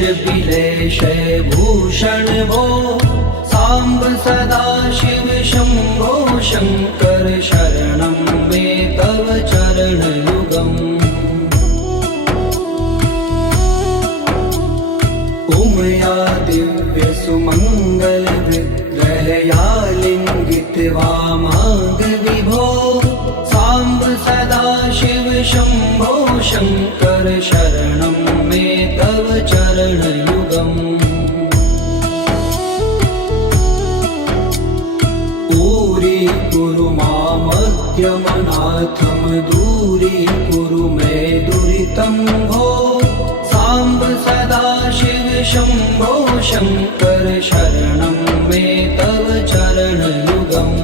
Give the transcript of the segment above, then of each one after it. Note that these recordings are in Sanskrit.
विलेशय भूषण भो साम्ब सदा शिव शम्भो शङ्कर शरणं मे तव चरणयुगम् उमया दिव्य सुमङ्गल विग्रहया लिङ्गित वामाङ्ग विभो साम्ब सदा शिव शम्भो शङ्कर शरणं मे तव चरणयुगम् दूरी मामद्यमनाथं दूरीकुरु मे दुरितं भो साम्ब सदा शिव शम्भो शङ्कर शरणं मे तव चरणयुगम्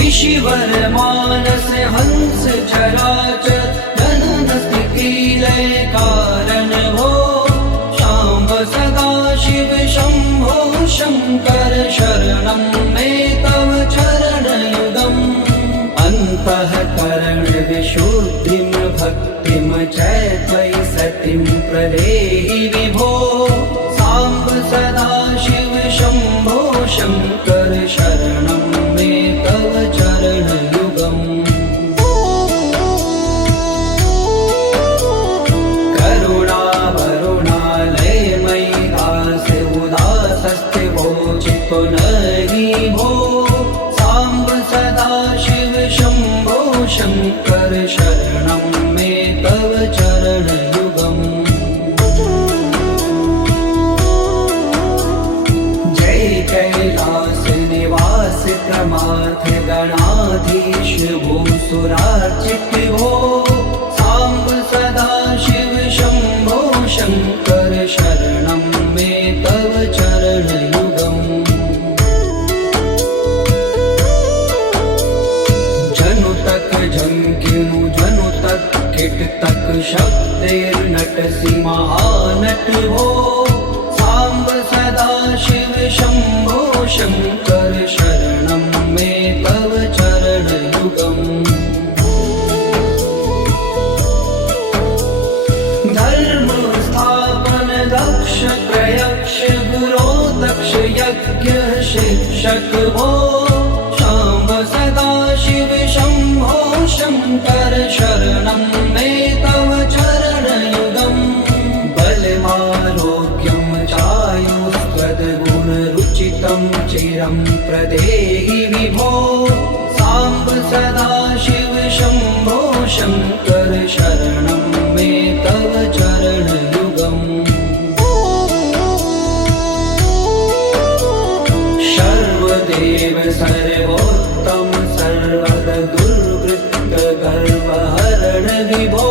ऋषिवर मानस हंस चराचर जनन स्थिति लय कारण भो शाम्ब सदा शिव शम्भो शङ्कर शरणं मे तव चरणयुगम् अन्तःकरण विशुद्धिं भक्तिं च त्वयि सतिं प्रदेहि विभो साम्ब सदा शिव शम्भो शङ्कर शरणं मे तव चरणयुगम् पुनरि भो साम्ब सदा शिव शम्भो शङ्कर शरणं मे तव चरणयुगम् जय कैलास निवास प्रमाथ गणाधीश भूसुरार्चित भो साम्ब सदा शिव शम्भो शङ्कर शरणं मे तव चरणयुगम् झंकिनु जनु तक किट तक शब्दैर्नटसि महानट भो साम्ब सदा शिव शम्भो शङ्कर शरणं मे तव चरणयुगम् धर्म स्थापन दक्ष प्रयक्ष गुरो दक्ष यज्ञ शिक्षक भो शाम्ब सदा शिव शम्भो शङ्कर शरणं मे तव चरणयुगम् बलमारोग्यं चायुस्त्वद्गुणरुचितं चिरं प्रदेहि विभो साम्ब सदा शिव शम्भो शङ्कर शरणं मे तव चरणयुगम् सर्वदेव सर्वोत्तम सर्वद दुर्वृत्त गर्वहरण विभो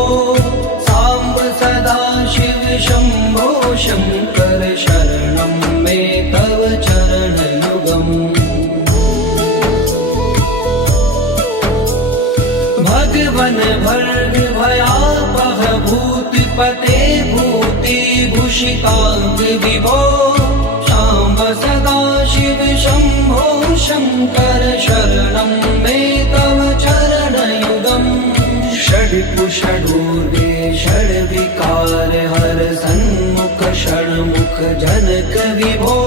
साम्ब सदा शिव शम्भो शङ्कर शरणं मे तव चरणयुगम् भगवन भर्ग भयापह भूतिपते भूतिभूषिताङ्ग विभो साम्ब सदा शिव शम्भो शङ्कर शरणं मे तव चरणयुगम् षड्पुषडूर्वे षड्विकार हर सन्मुख षण्मुख जनक विभो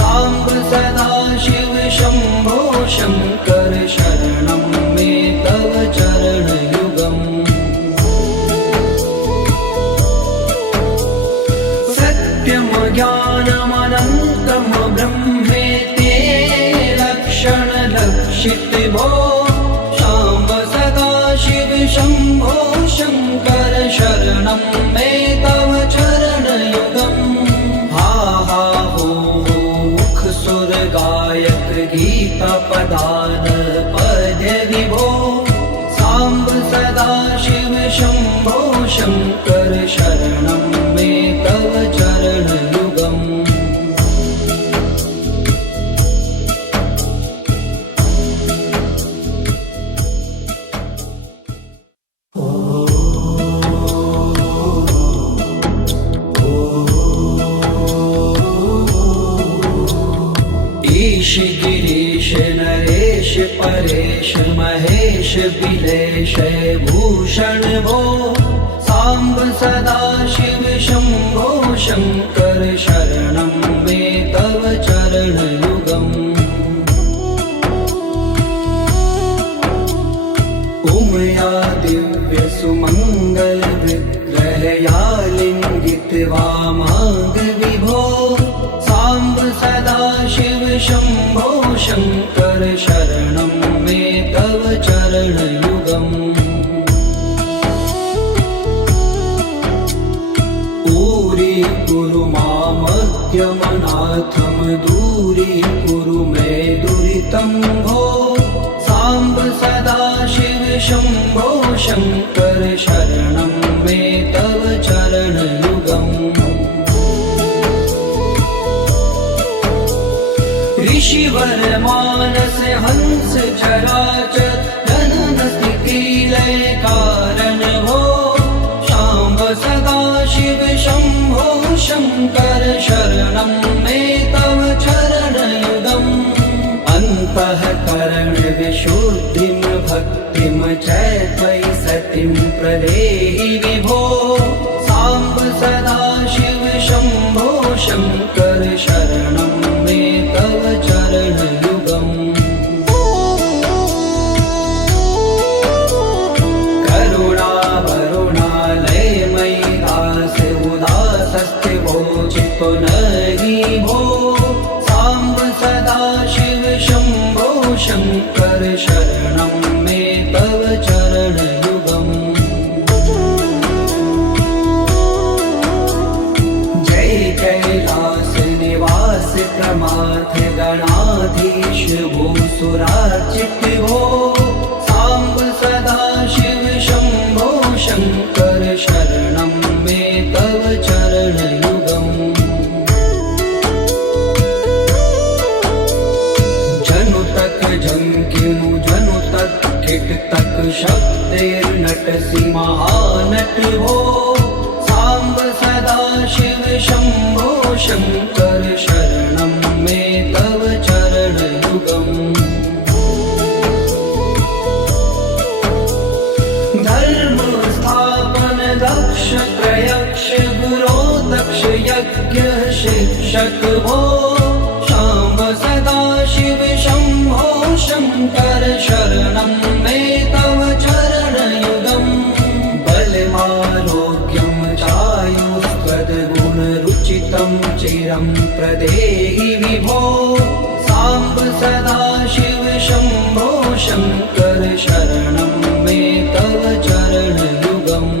साम्ब सदा शिव शम्भो शङ्कर शरणं मे तव चरणयुगम् सत्यं ज्ञानमनन्तं ब्रह्मेति लक्षणलक्षित भो साम्ब सदा शिव शम्भो शङ्कर शरणं मे तव चरणयुगम् हा हा हो मुख सुर गायक गीता पदान पद्य विभो साम्ब सदा शिव शम्भो शङ्कर शरणं मे तव चरणयुगम् विलेशय भूषण भो साम्ब सदा शिव शम्भो शङ्कर शरणं मे तव चरणयुगम् उमया दिव्य सुमङ्गल विग्रहया लिङ्गित्वा माग विभो साम्ब सदा शिव शम्भो शङ्कर शरणं मे तव चरणयुगम् दूरी मामज्ञमनाथं दूरीकुरु मे दुरितं भो साम्ब सदा शिव शम्भो शङ्कर शरणं मे तव चरणयुगम् ऋषिवर मानस हंस चराचर जनन स्थिति लय कारण भो शाम्ब सदा शिव शम्भो शङ्कर शरणं मे तव चरणयुगम् अन्तःकरण विशुद्धिं भक्तिं च त्वयि सतिं प्रदेहि विभो साम्ब सदा शिव शम्भो शङ्कर शरणं मे तव चरणयुगम् चित्तो नहि भो साम्ब सदा शिव शम्भो शङ्कर शरणं मे तव चरणयुगम् जय कैलास निवास प्रमाथ गणाधीश भूसुरार्चित भो साम्ब सदा शिव शम्भो शङ्कर शरणं मे तव चरणयुगम् जंकिनु जनु तक किट तक शक्तिर्नटसि महानट हो साम्ब सदा शिव शम्भो शङ्कर शरणं मे तव चरणयुगम् धर्म स्थापन दक्ष प्रयक्ष गुरो दक्ष यज्ञ शिक्षक भो शाम्ब सदा शिव शम्भो शङ्कर शरणं मे तव चरणयुगम् बलमारोग्यं चायुस्त्वद्गुणरुचितं चिरं प्रदेहि विभो साम्ब सदा शिव शम्भो शङ्कर शरणं मे तव चरणयुगम्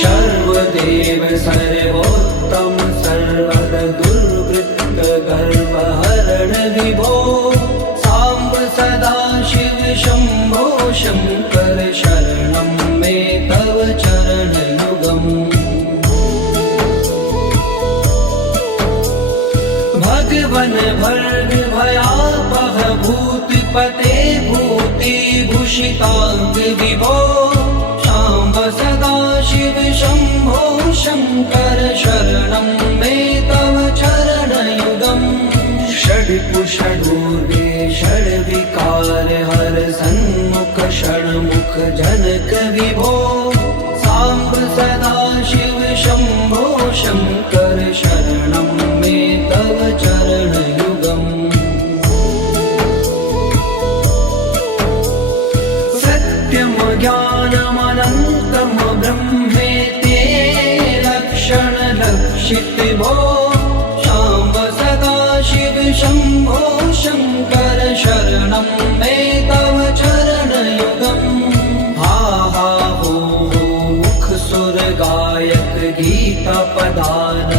सर्वदेव सर्वोत्तम सर्वर दुर्वृत्त गर्वहरण विभो साम्ब सदा शिव शम्भो शङ्कर शरणं मे तव चरणयुगम् भगवन भर्ग भयापह भूतिपते भूतिभूषिताङ्ग विभो शाम्ब सदा शिव शम्भो शङ्कर शरणं मे तव चरणयुगम् षड्पुषडूर्वे षड्विकार हर सन्मुख षण्मुख जनक विभो साम्ब सदा शिव शम्भो शङ्कर शरणं मे तव चरणयुगम् सत्यं ज्ञानमनन्तं ब्रह्मेति लक्षण लक्षित भो शाम्ब सदा शिव शम्भो शङ्कर शरणं मे तव चरणयुगम् हा हा हो मुख सुर गायक गीता पदान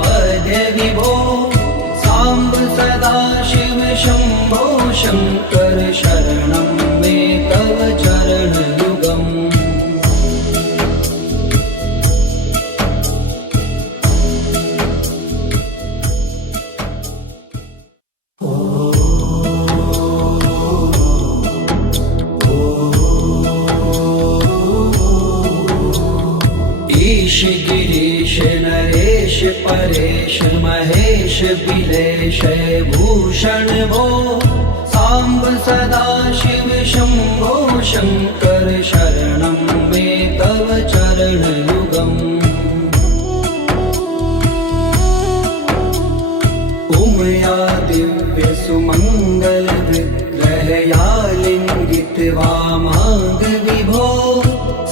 पद्य विभो साम्ब सदा शिव शम्भो शङ्कर शरणं मे तव चरणयुगम् ईश गिरीश नरेश परेश महेश बिलेश भूषण भो सांब सदा शिव शंभो शंकर शरणं मे तव चरणयुगम् उमया दिव्य सुमंगल विग्रहया लिंगित वामांग विभो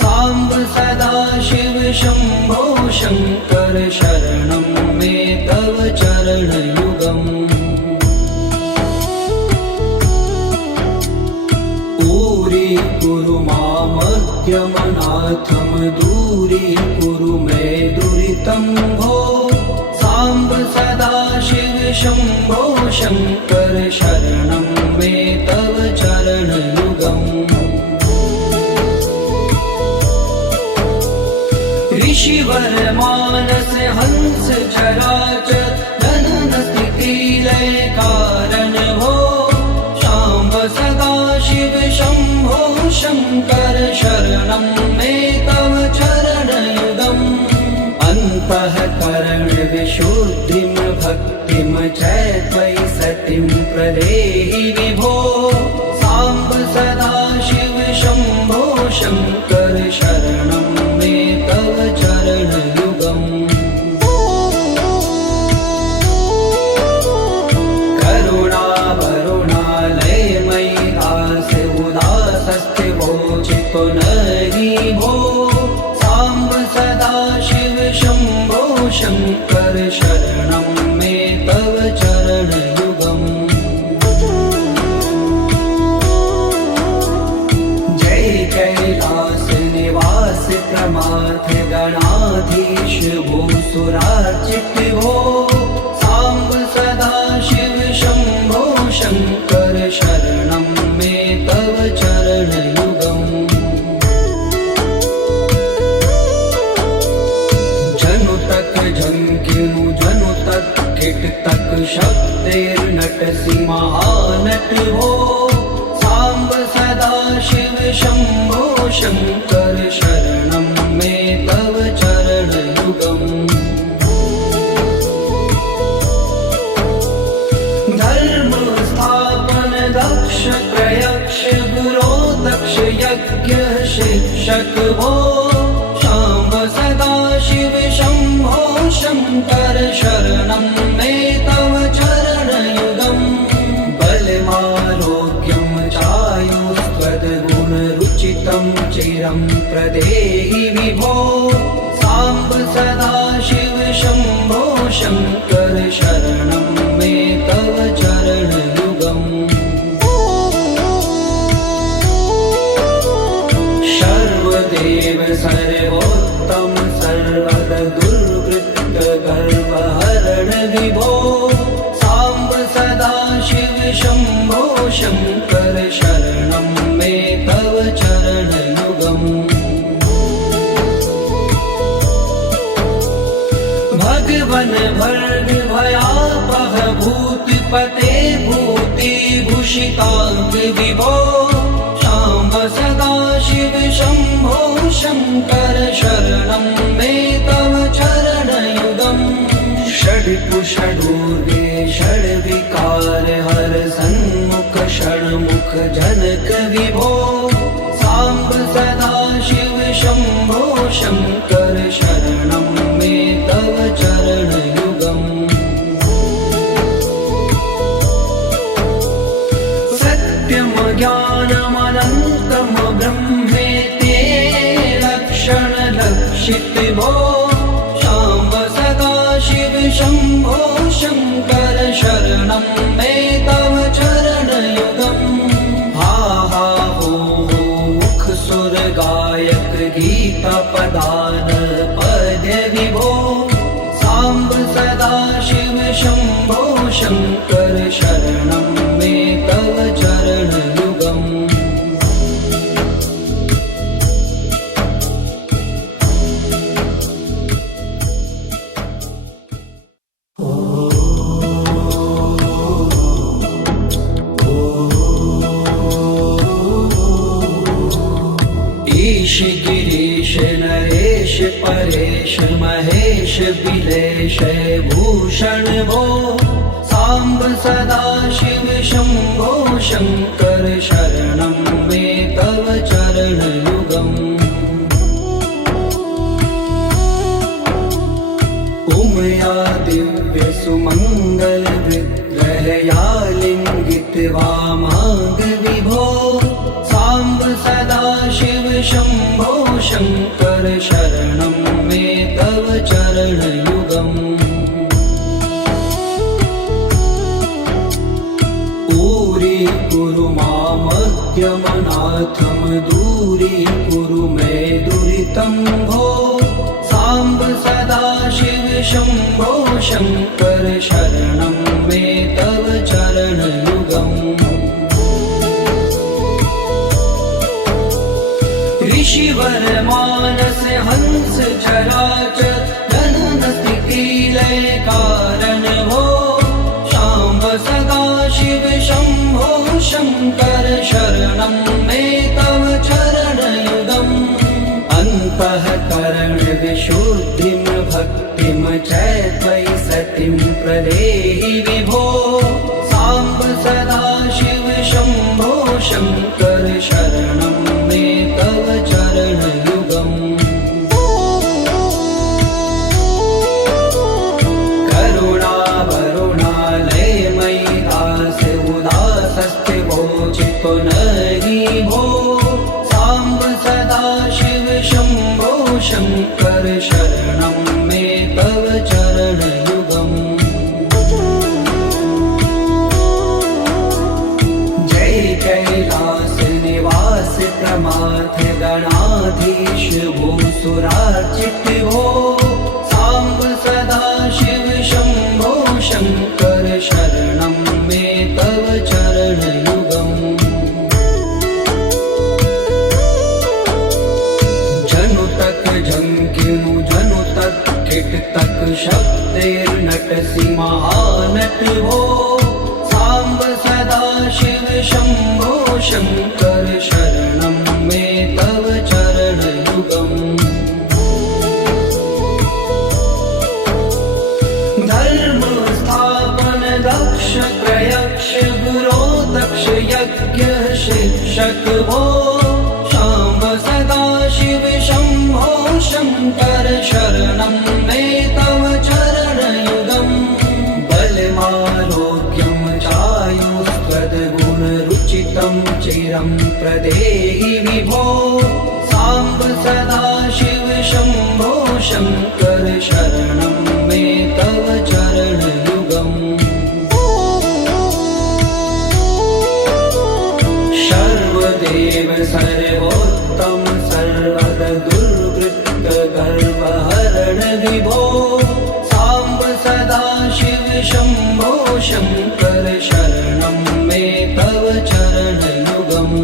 सांब सदा शिव शंभो शंकर शरणं मे तव चरणयुगम् कुरु मामज्ञमनाथं दूरीकुरु मे दुरितं भो सांब सदा शिव शंभो शंकर शरणं मे तव चरणयुगम् ऋषिवर मानस हंस चराचर जनन स्थिति लय कारण भो शाम्ब सदा शिव शंभो शंकर शरणं मे तव चरणयुगम् अन्तःकरण विशुद्धिं भक्तिं च त्वयि सतिं प्रदेहि विभो सांब सदा शिव शंभो शंकर शरणं मे तव चरणयुगम् करुणावरुणालयमयि दास उदासस्थिवोचितो नहि भो सांब सदा शिव शंभो शंकर शरणं मे तव चरणयुगम् जय कैलास निवास प्रमाथ गणाधीश भूसुरार्चित भो सांब सदा शिव शंभो शंकर शरणं मे तव चरणयुगम् जनु तक झंकिनु जनु तक किट तक शब्दैर्नटसि महानट भो सांब सदा शिव शंभो शंकर शरणं मे तव चरणयुगम् धर्म स्थापन दक्ष प्रयक्ष गुरो दक्ष यज्ञ शिक्षक भो शाम्ब सदा शिव शंभो शंकर शरणं मे तव चरणयुगम् बलमारोग्यं चायुस्त्वद्गुणरुचितं चिरं प्रदेहि विभो सांब सदा शिव शंभो शंकर शरणं मे तव चरणयुगम् सर्वदेव सर्वोत्तम सर्वद दुर्वृत्त गर्वहरण विभो सांब सदा शिव शंभो शंकर शरणं मे तव चरणयुगम् भगवन भर्ग भयापह भूतपते भूति भूषितांग विभो शाम्ब सदा शिव शंभो शंकर शरणं मे तव चरणयुगम् षड्कुषडूर्वे षड्विकार हर सन्मुख षण्मुख जनक विभो सांब सदा शिव शंभो शंकर शरणं मे तव चरणयुगम् सत्यं ज्ञानमनन्तं ब्रह्मेति लक्षण लक्षित भो शाम्ब सदा शिव शंभो शंकर शरणं मे तव चरणयुगम् हा हा हो मुख सुर गायक गीता पदान पद्य विभो सांब सदा शिव शंभो शंकर शरणं मे तव चरणयुगम् गिरीश नरेश परेश महेश बिलेश भूषण भो सांब सदा शिव शंभो शंकर शरणं मे तव चरण युगम् उमया दिव्य सुमंगल विग्रहया लिंगित वामांग विभो सांब सदा शिव शंभो शंकर शरणं मे तव चरण युगम् ऊरी कुरु मामद्यमनाथम दूरी कुरु मे दुरितं भो सांब सदा शिव शंभो शंकर शरणं मे तव चरण युगम् ऋषिवर मानस हंस चराचर जनन स्थिति लय कारण भो शाम्ब सदा शिव शंभो शंकर शरणं मे तव चरण युगम् अन्तःकरण विशुद्धिं भक्तिं च त्वयि सतिं प्रदेहि विभो सांब सदा शिव शंभो शंकर शरणं मे तव चरण युगम् करुणा वरुणालय मयि दास उदासस्ते वोचितो नहि भो सांब सदा शिव शंभो शंकर शरणं मे तव चरण युगम् जय कैलास निवास प्रमाथ गणाधीश भूसुरार्चित भो सांब सदा शिव शंभो शंकर शरणं मे तव चरण युगम् जनु तक झंकिनु जनु तक किट तक शब्दैर्नटसि महानट भो सांब सदा शिव शंभो शंकर शरणं मे तव चरण युगम् धर्म स्थापन दक्ष प्रयक्ष गुरो दक्ष यज्ञ शिक्षक भो शाम्ब सदा शिव शंभो शंकर शरणं मे तव चरण युगम् बलमारोग्यं चायुस्त्वद्गुणरुचितं चिरं प्रदेहि विभो सांब सदा शिव शंभो शंकर शरणं मे तव चरण युगम् सर्वदेव सर्वोत्तम सर्वद दुर्वृत्त गर्वहरण विभो सांब सदा शिव शंभो शंकर शरणं मे तव चरण युगम्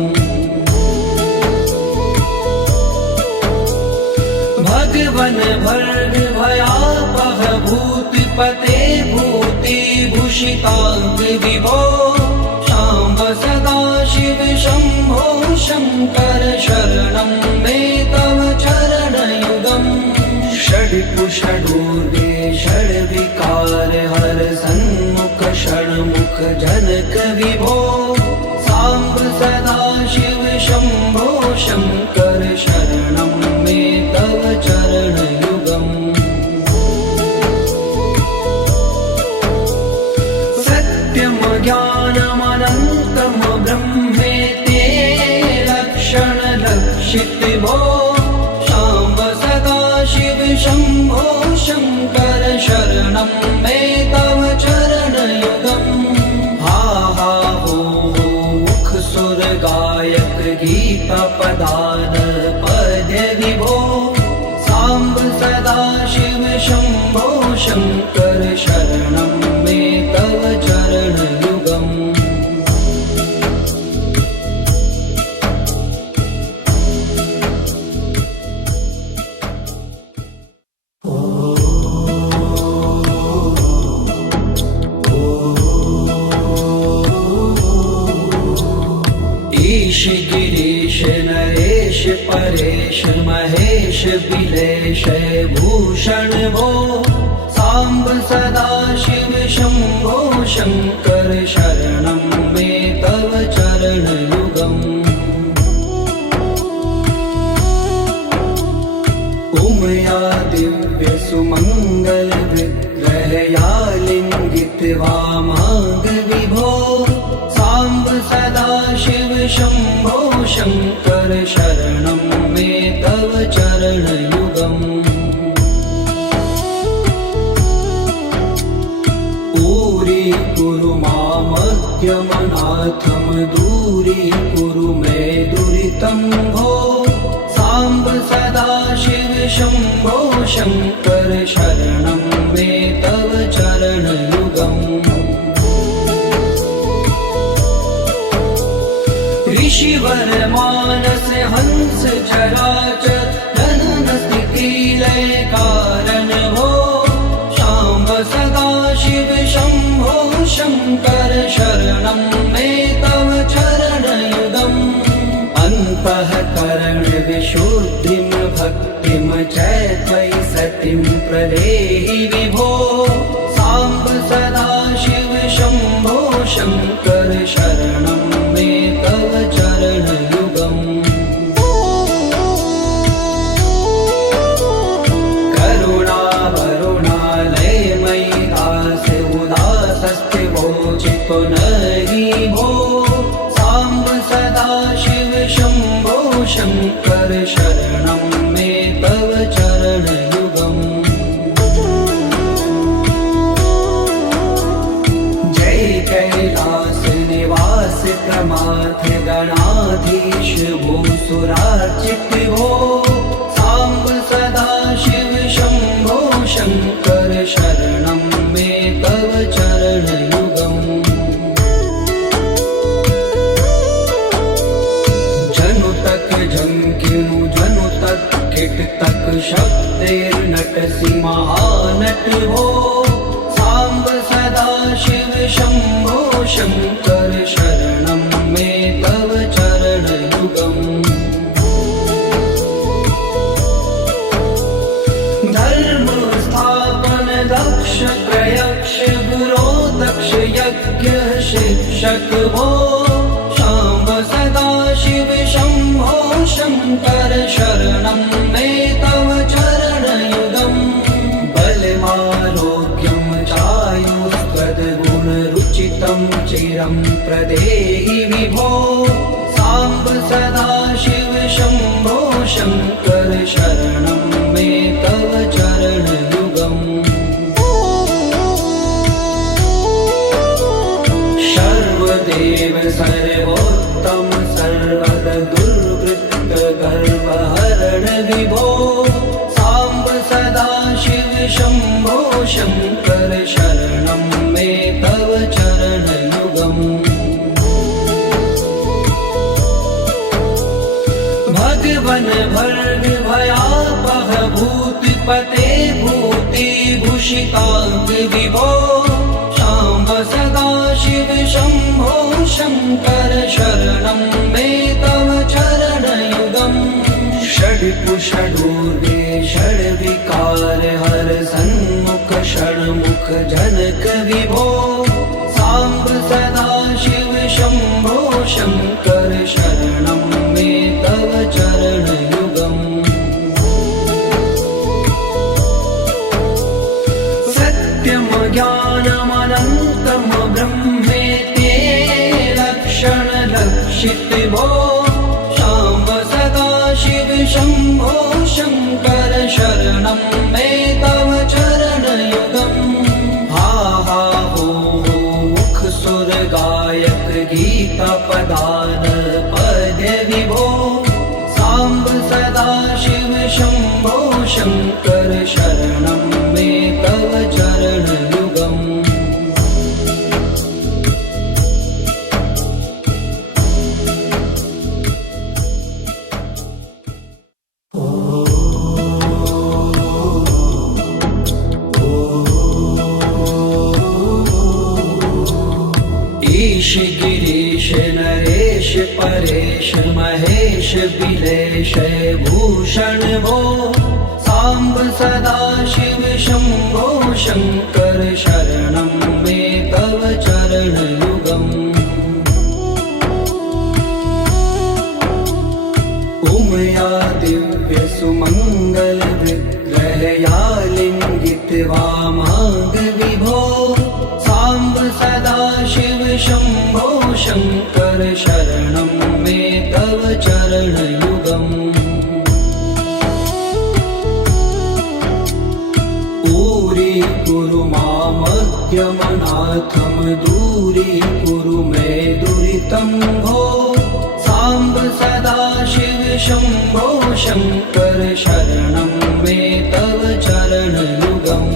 भगवन भर्ग भयापह भूतिपते भूति भूषितांग विभो शाम्ब सदा शिव शंभो शंकर शरणं मे तव चरण युगम् षड्कुषडूर्वे षड्विकार हर सन्मुख षण्मुख जनक विभो सांब सदा शिव शंभो शंकर शरणं मे तव चरण युगम् सत्यम ज्ञानमनन्तं ब्रह्मेते लक्षण लक्षित भो शाम्ब सदा शिव शंभो शंकर शरणं मे तव चरण युगम् हा हा हो मुख सुर गायक गीता पदान पद्य विभो सांब सदा शिव शंभो शंकर शरणं मे तव चरण युगम् महेश बिलेश भूषण भो सांब सदा शिव शंभो शंकर शरणं मे तव चरण युगम् उमया दिव्य सुमंगल विग्रहया लिंगित वामांग विभो सांब सदा शिव शंभो शंकर शरणं मे तव चरण युगम् ऊरी कुरु मामज्ञमनाथम दूरी कुरु मे दुरितं भो सांब सदा शिव शंभो शंकर शरणं मे तव चरण युगम् ऋषिवर मानस हंस चराचर जनन स्थिति लय कारण भो शाम्ब सदा शिव शंभो शंकर शरणं मे तव चरण युगम् अन्तःकरण विशुद्धिं भक्तिं च त्वयि सतिं प्रदेहि विभो सांब सदा शिव शंभो शंकर शरणं मे तव चरण युगम् करुणा वरुणालय मयि दास उदासस्थिवो चित्तो नहि भो सांब सदा शिव शंभो शंकर शरणं मे तव चरण युगम् जय कैलास निवास प्रमाथ गणाधीश भूसुरार्चित भो सांब सदा शिव शंभो शंकर शरणं मे तव चरण युगम् जनु तक झंकिनु जनु तक किट तक शब्दैर्नटसि महानट भो सांब सदा शिव शंभो शंकर शरणं मे तव चरण युगम् धर्म स्थापन दक्ष प्रयक्ष गुरो दक्ष यज्ञ शिक्षक भो शाम्ब सदा शिव शंभो शंकर शरणं मे तव चरण युगम् बलमारोग्यं चायुस्त्वद्गुणरुचितं चिरं प्रदेहि विभो सांब सदा शिव शंभो शंकर शरणं मे तव चरण युगम् सर्वदेव सर्वोत्तम सर्वद दुर्वृत्त गर्वहरण विभो सांब सदा शिव शंभो शंकर शरणं मे तव चरण युगम् भगवन भर्ग भयापह भूतिपते भूति भूषितांग विभो शाम्ब सदा शिव शंभो शंकर शरणं मे तव चरण युगम् षड्पुषडूर्वे षड्विकार हर सन्मुख षण्मुख जनक विभो सांब सदा शिव शंभो शंकर शरणं मे तव चरण युगम् सत्यम ज्ञानमनन्तं ब्रह्मेति लक्षण लक्षित भो शाम्ब सदा शिव शंभो शंकर शरणं मे तव चरण युगम् हा हा हो मुख सुर गायक गीता पदान पद्य विभो सांब सदा शिव शंभो शंकर शरणं मे तव चरण युगम् परेश महेश बिलेश भूषण भो सांब सदा शिव शंभो शंकर शरणं मे तव चरणयुगम् उमया दिव्य सुमंगल विग्रहया लिंगित वामांग विभो सांब सदा शिव शंभो शंकर शरणं मे तव चरणयुगम् कुरु मामज्ञमनाथं दूरीकुरु मे दुरितं भो सांब सदा शिव शंभो शंकर शरणं मे तव चरणयुगम्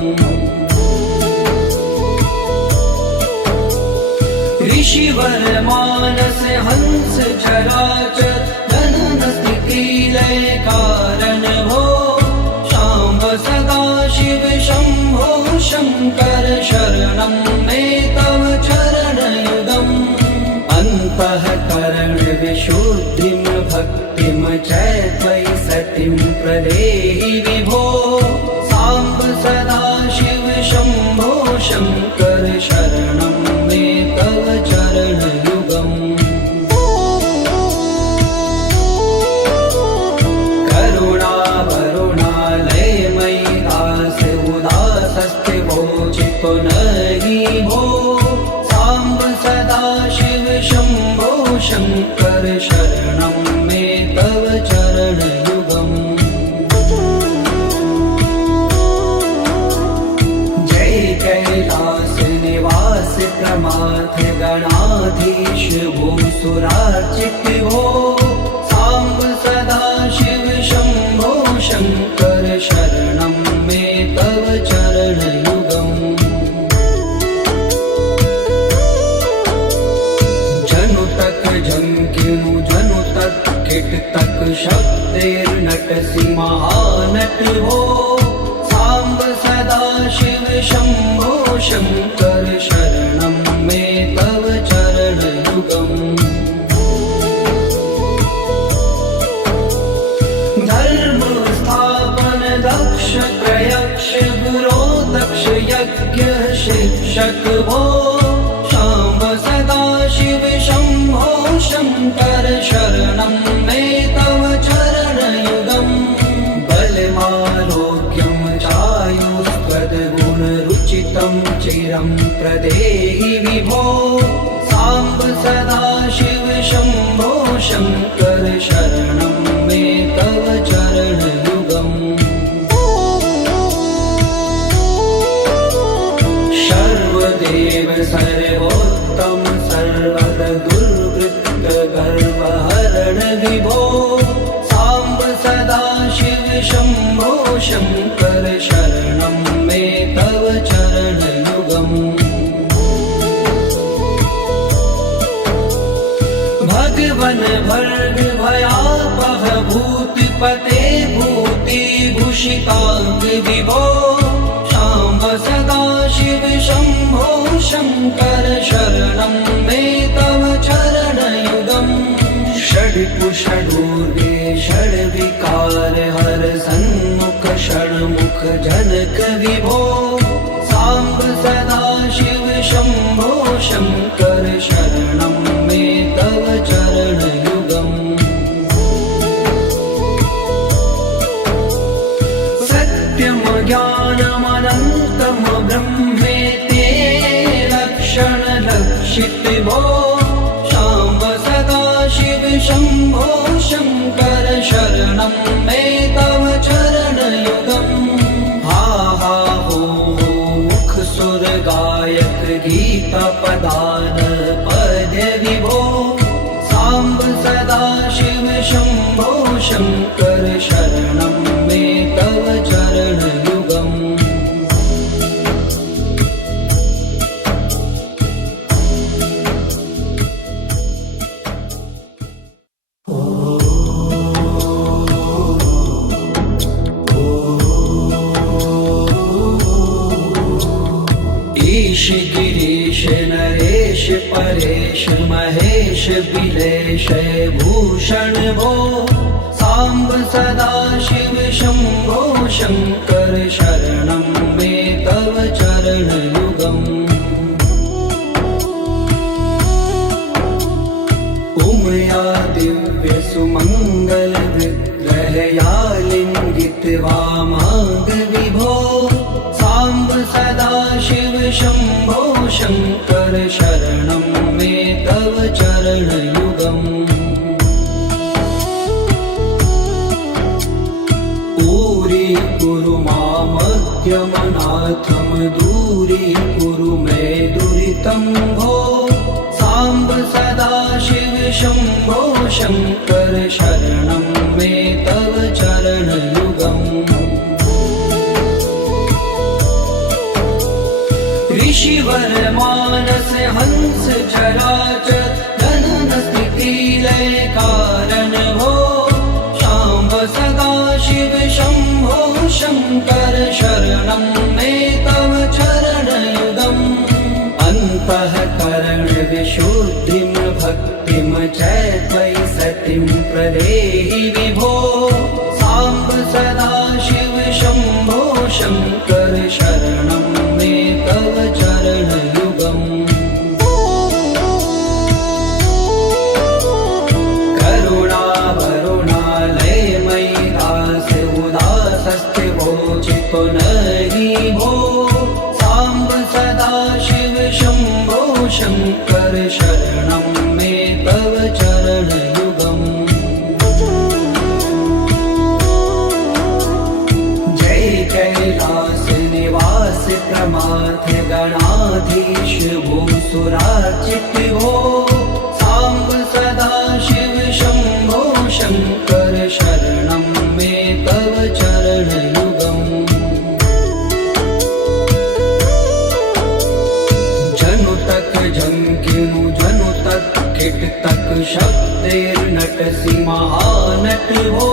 ऋषिवर मानस हंस चराचर जनन स्थिति लय कारण भो सांब सदा शिव शंभो शंकर शरणं मे तव चरणयुगम् अन्तःकरण विशुद्धिं भक्तिं च त्वयि सतिं प्रदेहि विभो सांब सदा शिव शंभो शंकर शरणं मे तव चरणयुगम् नहीं भो सांब सदा शिव शंभो शंकर शरणं मे तव चरणयुगम् जय कैलास निवास प्रमाथ गणाधीश भूसुरार्चित भो सांब सदा शिव शंभो शंकर शरणं मे तव चरणयुगम् झंकिनु जनु तक किट तक शब्देर्नटसि महानट हो सांब सदा शिव शंभो शंकर शरणं मे तव चरणयुगम् धर्म स्थापन दक्ष प्रयक्ष गुरो दक्ष यज्ञ शिक्षक भो सांब सदा शिव शंभो शंकर शरणं मे तव चरणयुगम् बलमारोग्यं चायुस्त्वद्गुणरुचितं चिरं प्रदेहि विभो सांब सदा शिव शंभो शंकर शरणं मे तव चरणयुगम् सर्वदेव सर्वोत्तम सर्वद दुर्वृत्त गर्वहरण विभो सांब सदा शिव शंभो शंकर शरणं मे तव चरणयुगम् भगवन भर्ग भयापह भूतिपते भूतिभूषितांग विभो सांब सदा शिव शंभो शंकर शरणं मे तव चरणयुगम् षड्कुषडूर्वे षड्विकार हर सन्मुख षण्मुख जनक विभो सांब सदा शिव शंभो शंकर शरणं मे तव चरणयुगम् सत्यम ज्ञानमनन्तम ब्रह्मेते लक्षण लक्षित भो सांब सदा शिव शंभो शंकर शरणं मे तव चरणयुगम् हा हा हो मुख सुर गायक गीता पदान पद्य विभो सांब सदा शिव शंभो शंकर शरणं मे तव चरणयुगम् परेश महेश बिलेश भूषण भो सांब सदा शिव शंभो शंकर शरणं मे तव चरणयुगम् उमया दिव्य सुमंगल विग्रहया लिंगित वामांग विभो सांब सदा शिव शंभो शंकर शरणं मे तव चरणयुगम् कुरु मामद्यमनाथं दूरीकुरु मे दुरितं भो सांब सदा शिव शंभो शंकर शरणं मे तव चरणयुगम् ऋषिवर मानस हंस चराचर जनन स्थिति लय कारण भो सांब सदा शिव शंभो शंकर शरणं मे तव चरणयुगम् अन्तःकरण विशुद्धिं भक्तिं च त्वयि सतिं प्रदेहि विभो सांब सदा शिव शंभो शंकर शरणं मे तव चरणयुगम् पुनरि भो सांब सदा शिव शंभो शंकर शरणं मे तव चरणयुगम् जय कैलास निवास प्रमाथ गणाधीश भूसुरार्चित भो सांब सदा शिव शंभो शंकर शरणं मे तव चरणयुगम् जंकिनु जनु तक किट तक शब्देर्नटसि महानट हो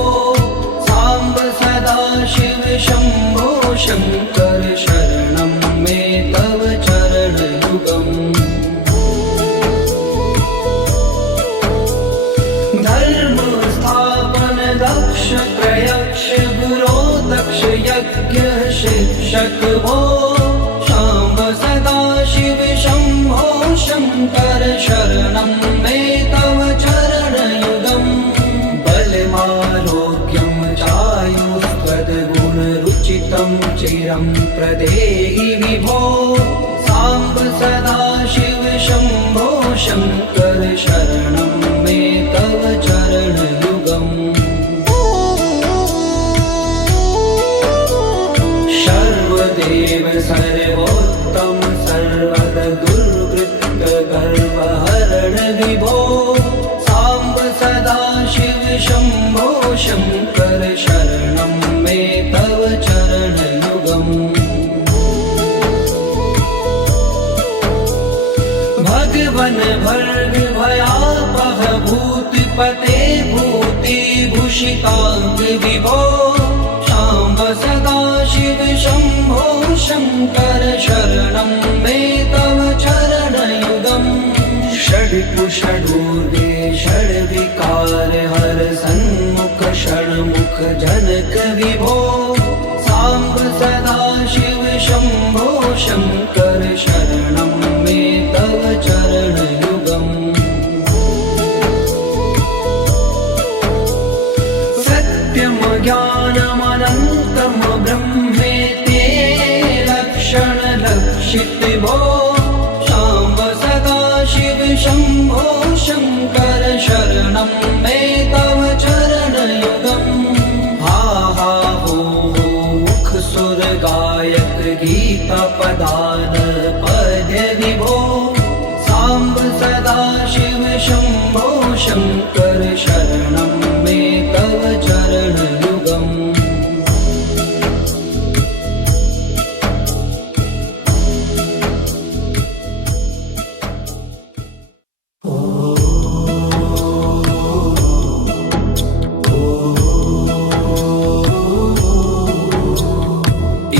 सांब सदा शिव शंभो शंकर शरणं मे तव चरणयुगम् धर्म स्थापन दक्ष प्रयक्ष गुरो दक्ष यज्ञ शिक्षक भो सांब सदा शिव शंभो शंकर शरणं मे तव चरणयुगम् बलमारोग्यं चायुस्त्वद्गुणरुचितं चिरं प्रदेहि विभो सांब सदा शिव शंभो शंकर शरणं मे तव चरणयुगम् सर्वदेव सर्वोत्तम सर्वद दुर्वृत्त गर्वहरण विभो सांब सदा शिव शंभो शंकर शरणं मे तव चरणयुगम् भगवन भर्ग भयापह भूतिपते भूतिभूषितांग विभो सांब सदा शिव शंभो शंकर शरणं मे तव चरणयुगम् षड्कुषडूर्गे षड्विकार हर सन्मुख षण्मुख जनक विभो सांब सदा शिव शंभो शंकर शरणं मे तव चरणयुगम् सत्यम ज्ञानमनन्तं ब्रह्मेति लक्षण लक्षित भो सांब सदा शिव शंभो शंकर शरणं मे तव चरणयुगम् हा हा हो मुख सुर गायक गीता पदान पद्य विभो सांब सदा शिव शंभो शंकर शरणं मे तव चरणयुगम्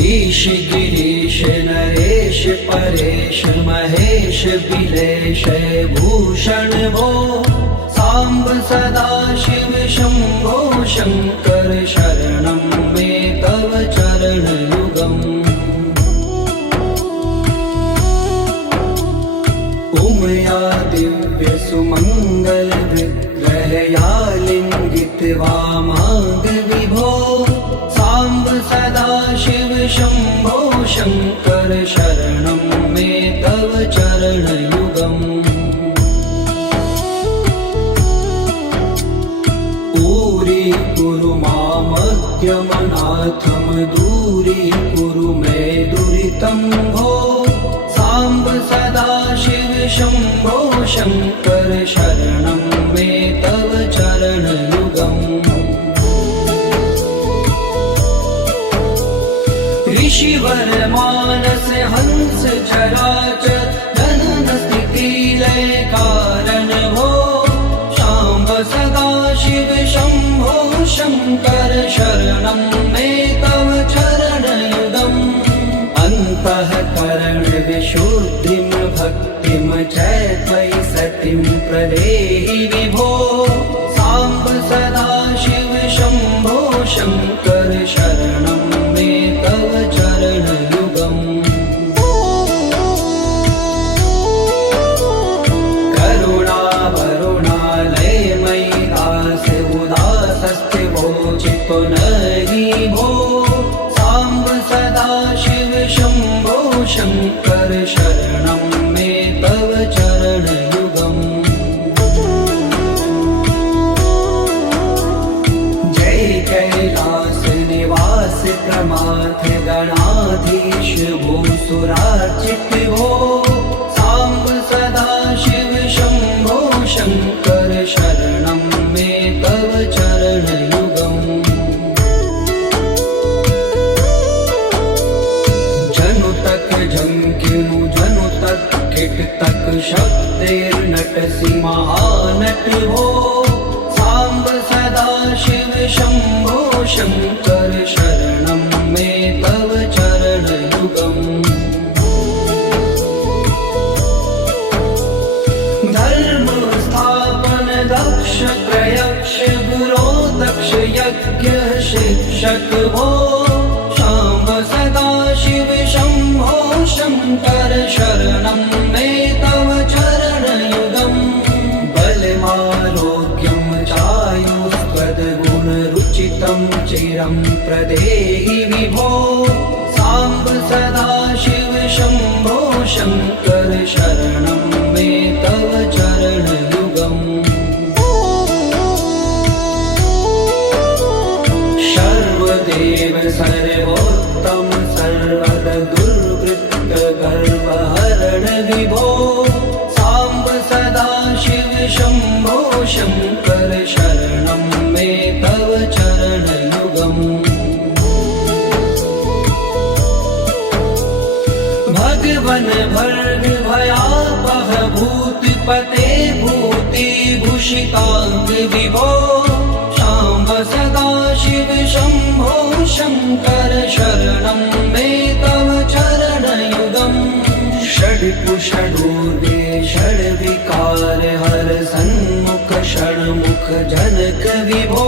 ईश गिरीश नरेश परेश महेश बिलेश भूषण भो सांब सदा शिव शंभो शंकर शरणं मे तव चरणयुगम् उमया दिव्य सुमंगल विग्रहया लिंगित वामांग विभो सांब सदा शिव शंभो शंकर शरणं मे तव चरणयुगम् कुरु मामज्ञमनाथं दूरीकुरु मे दुरितं भो सांब सदा शिव शंभो शंकर शरणं मे तव चरणयुगम् ऋषिवर मानस हंस चराचर जनन स्थिति लय कारण भो सांब सदा शिव शंभो शंकर शरणं मे तव चरणयुगम् अन्तःकरण विशुद्धिं भक्तिं च त्वयि सतिं प्रदेहि विभो सांब सदा शिव शंभो शंकर शरणं मे तव चरणयुगम् चित्तो नहि भो सांब सदा शिव शंभो शंकर शरणं मे तव चरणयुगम् जय कैलास निवास प्रमाथ गणाधीश भूसुरार्चित भो सांब सदा शिव शंभो शंकर शरणं मे तव चरणयुगम् जनु तक झंकिनु जनु तक किट तक शब्देर्नटसि महानट हो सांब सदा शिव शंभो शंकर शरणं मे तव चरणयुगम् धर्म स्थापन दक्ष प्रयक्ष गुरो दक्ष यज्ञ शिक्षक भो सांब सदा शिव शंभो शंकर शरणं मे तव चरणयुगम् बलमारोग्यं चायुष्पदगुणरुचितं चिरं प्रदेहि विभो सांब सदा शिव शंभो शंकर शरणं मे तव चरणयुगम् सर्वदेव सर्वोत्तम सर्वद दुर्वृत्त गर्वहरण विभो सांब सदा शिव शंभो शंकर शरणं मे तव चरणयुगम् भगवन भर्ग भयापह भूतिपते भूतिभूषितांग विभो सांब सदा शिव शंभो शंकर शरणं मे तव चरणयुगम् षड्कुषडूर्वे षड्विकार हर सन्मुख षण्मुख जनक विभो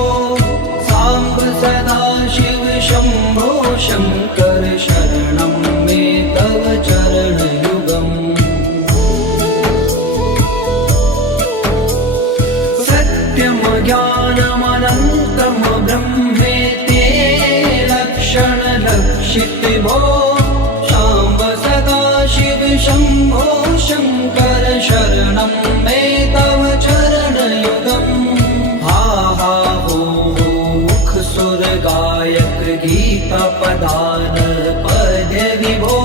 सांब सदा शिव शंभो शंकर शरणं मे तव चरणयुगम् सत्यम ज्ञानमनन्तं ब्रह्मेति लक्षण लक्षित भो सांब सदा शिव शंभो शंकर शरणं मे तव चरणयुगम् हा हा हो मुख सुर गायक गीता पदान पद्य विभो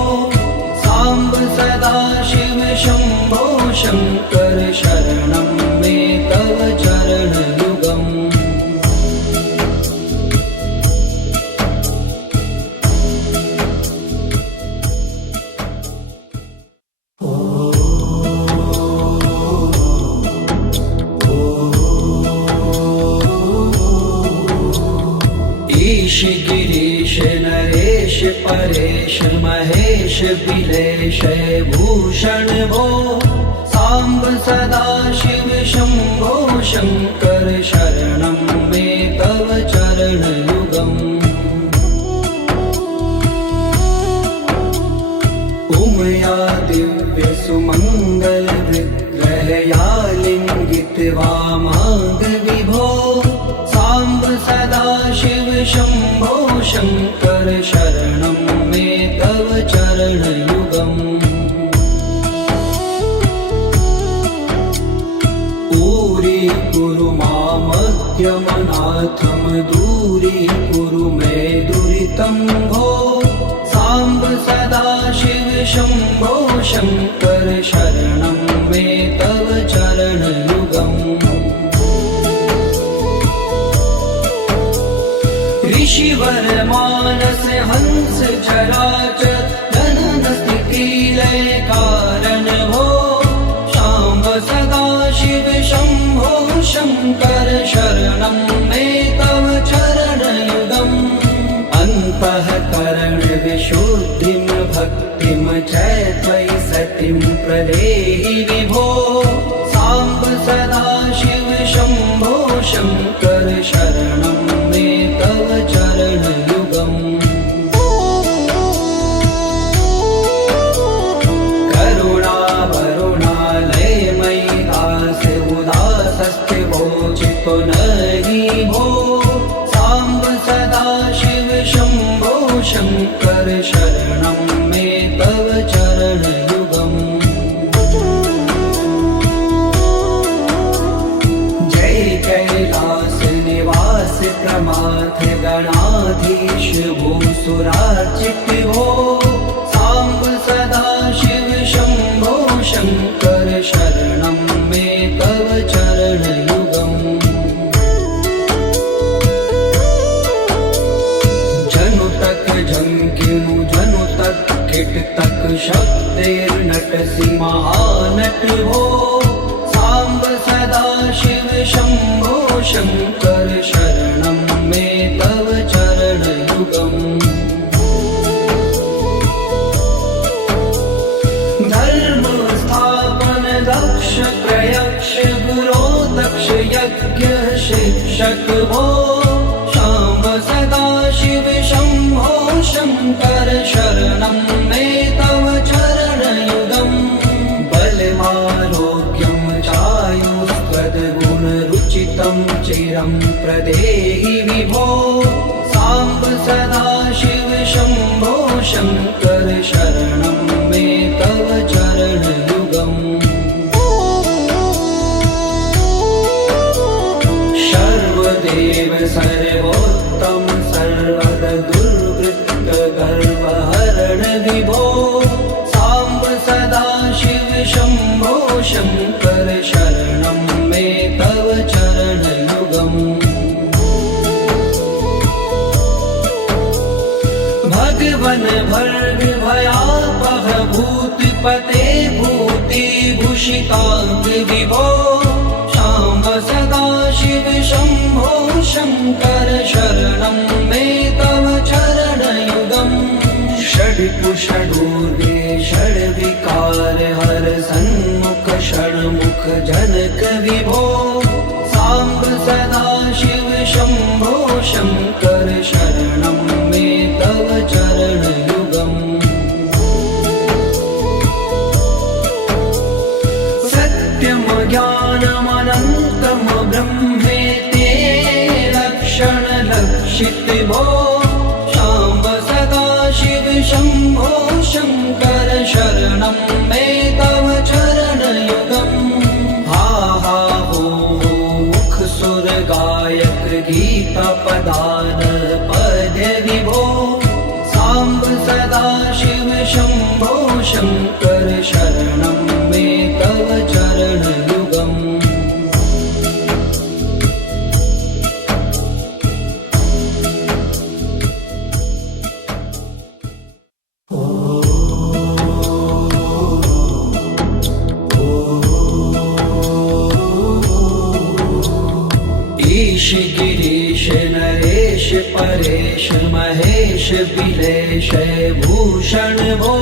सांब सदा शिव शंभो शंकर शरणं मे तव चरणयुगम् ईश गिरीश नरेश परेश महेश बिलेश भूषण भो सांब सदा शिव शंभो शंकर शरणं मे तव चरण युगम् उमया दिव्य सुमंगल विग्रहया लिंगित वामांग विभो सांब सदा शिव शंभो शंकर शरणं मे तव चरण युगम् पूरी कुरु मामग्यमनाथम दूरी कुरु मे दुरितं भो सांब सदा शिव शंभो शंकर शरणं मे तव चरण युगम् ऋषिवर मानस हंस चराचर जनन स्थिति लय कारण भो सांब सदा शिव शंभो शंकर शरणं मे तव चरण युगम् अन्तःकरण विशुद्धिं भक्तिं च त्वयि सतिं प्रदेहि विभो सांब सदा शिव शंभो शंकर शरणं मे तव चरण युगम् करुणा वरुणालय मयि दास उदासस्ते वोचितो नहि भो सांब सदा शिव शंभो शंकर शरणं मे तव चरण युगम् जय कैलास निवास प्रमाथ गणाधीश भूसुरार्चित भो सांब सदा शिव शंभो शंकर शरणं मे तव चरण युगम् जनु तक झंकिनु जनु तक किट तक शब्देर्नटसि महानट हो सांब सदा शिव शंभो शंकर शरणं मे तव चरण युगम् धर्म स्थापन दक्ष प्रयक्ष गुरो दक्ष यज्ञ शिक्षक भो सांब सदा शिव शंभो शंकर शरणं मे तव चरण युगम् बलमारोग्यं चायुस्त्वद्गुणरुचितं चिरं प्रदेहि विभो सांब सदा शिव शंभो शंकर शरणं मे तव चरण युगम् सर्वदेव सर्वोत्तम सर्वद दुर्वृत्त गर्वहरण विभो सांब सदा शिव शंभो शंकर शरणं मे तव चरण युगम् भगवन भर्ग भयापह भूतिपते भूति भूषितांग विभो सांब सदा शिव शंभो शंकर शरणं मे तव चरण युगम् षड्कुषडूर्गे षड्विकार हर सन्मुख षण्मुख जनक विभो सांब सदा शिव शंभो शंकर शरणं मे तव चरण युगम् सत्यम ज्ञानमनन्तम ब्रह्मेते लक्षण लक्षित भो सांब सदा शिव शंभो शंकर शरणं मे तव चरण युगम् हा हा हो मुख सुर गायक गीता पदान पद विभो सांब सदा शिव शंभो शंकर शरणं मे तव चरण युगम् ईश गिरीश नरेश परेश महेश बिलेश भूषण भो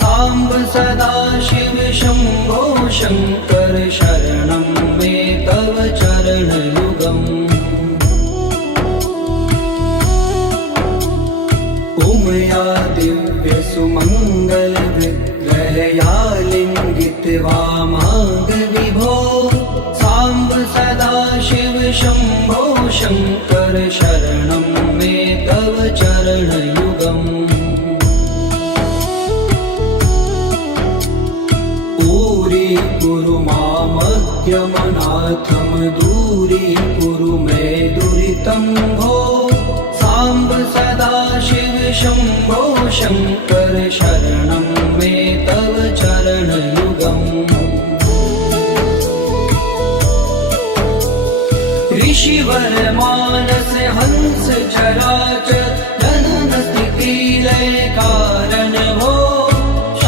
सांब सदाशिव शंभो शंकर शरणं मे तव चरणयुगम् उमया दिव्य सुमंगल विग्रहया लिंगित वामांग विभो सांब सदाशिव शंभो शंकर शरणं मे तव चरणयुगम् दूरी मामज्ञमनाथम दूरी कुरु मे दुरितं भो सांब सदाशिव शंभो शंकर शरणं मे तव चरणयुगम् ऋषिवर मानस हंस चराचर जनन स्थिति लय